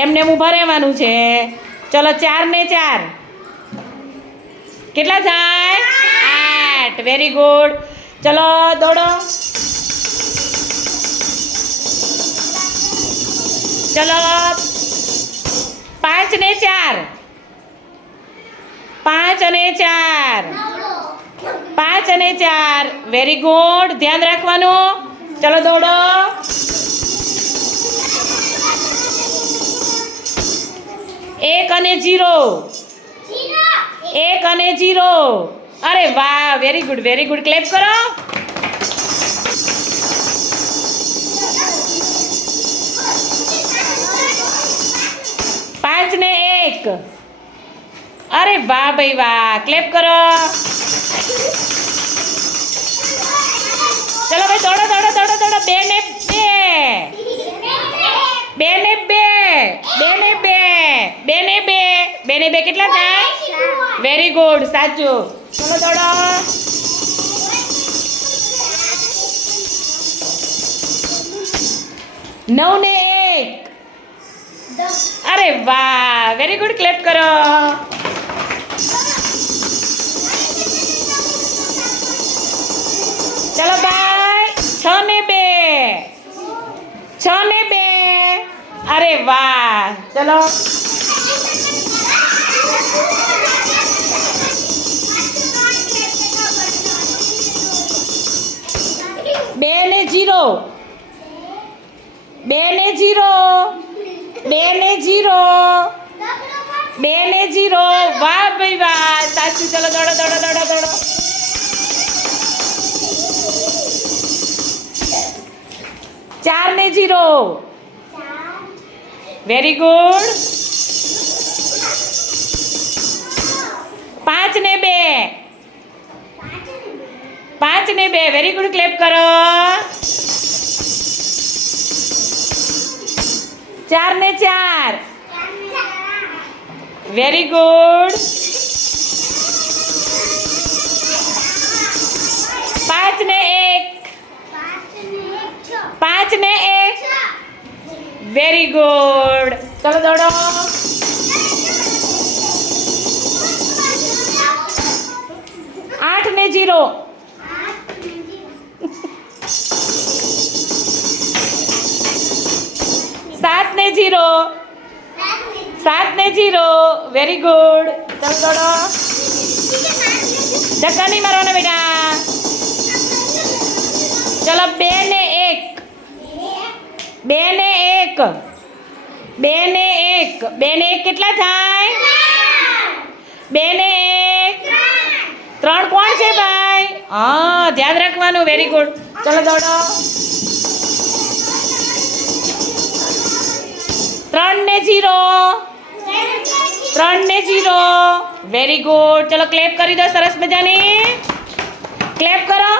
એમને ઊભા રહેવાનું છે. ચલો 4 ને 4 કેટલા થાય? 8. Very good. ચલો દોડો. ચલો 5 ને 4 5 અને 4 5 અને 4 વેરી ગુડ. ધ્યાન રાખવાનું. ચલો દોડો. 1 અને 0 1 અને 0. અરે વાહ, very good very good. Clap કરો. પાંચ ને 1. અરે વાહ ભાઈ વાહ, ક્લેપ કરો. ચલો ભાઈ દોડો દોડો દોડો દોડો. 2 ને 2 2 ને 2 2 ને 2 2 ને 2 2 ને 2 કેટલા થાય? વેરી ગુડ, સાચું. ચલો દોડો. નવ ને 1. અરે વાહ, વેરી ગુડ. ક્લેપ કરો. ચલો ભાઈ 6 ને 2 6 ને 2. અરે વાહ. ચલો 2 ને 0 2 ને 0 2 ને 0 2 ને 0. વાહ ભાઈ વાહ, સાચું. ચલો દોડો દોડો દોડો દોડો. 4 ને 0 વેરી ગુડ. 5 ને 2 5 ને 2 વેરી ગુડ. ક્લેપ કરો. 4 ને 4 વેરી ગુડ. 5 ને 1 5 ને 1 વેરી ગુડ. ચલો દોડો. 8 ને 0 7 ને 0 7 ને 0 વેરી ગુડ. ચલો દોડો. ધક્કા નહીં મારવાના બેટા. ચલો 2 ને 1 2 ને 1 2 ને 1 2 ને 1 કેટલા થાય? 2 ને 1 3 કોણ છે ભાઈ? હા, ધ્યાન રાખવાનું. Very good. ચલો દોડો. 3 ને 0 3 ને 0 વેરી ગુડ. ચલો ક્લેપ કરી દો સરસ મજાની. ક્લેપ કરો.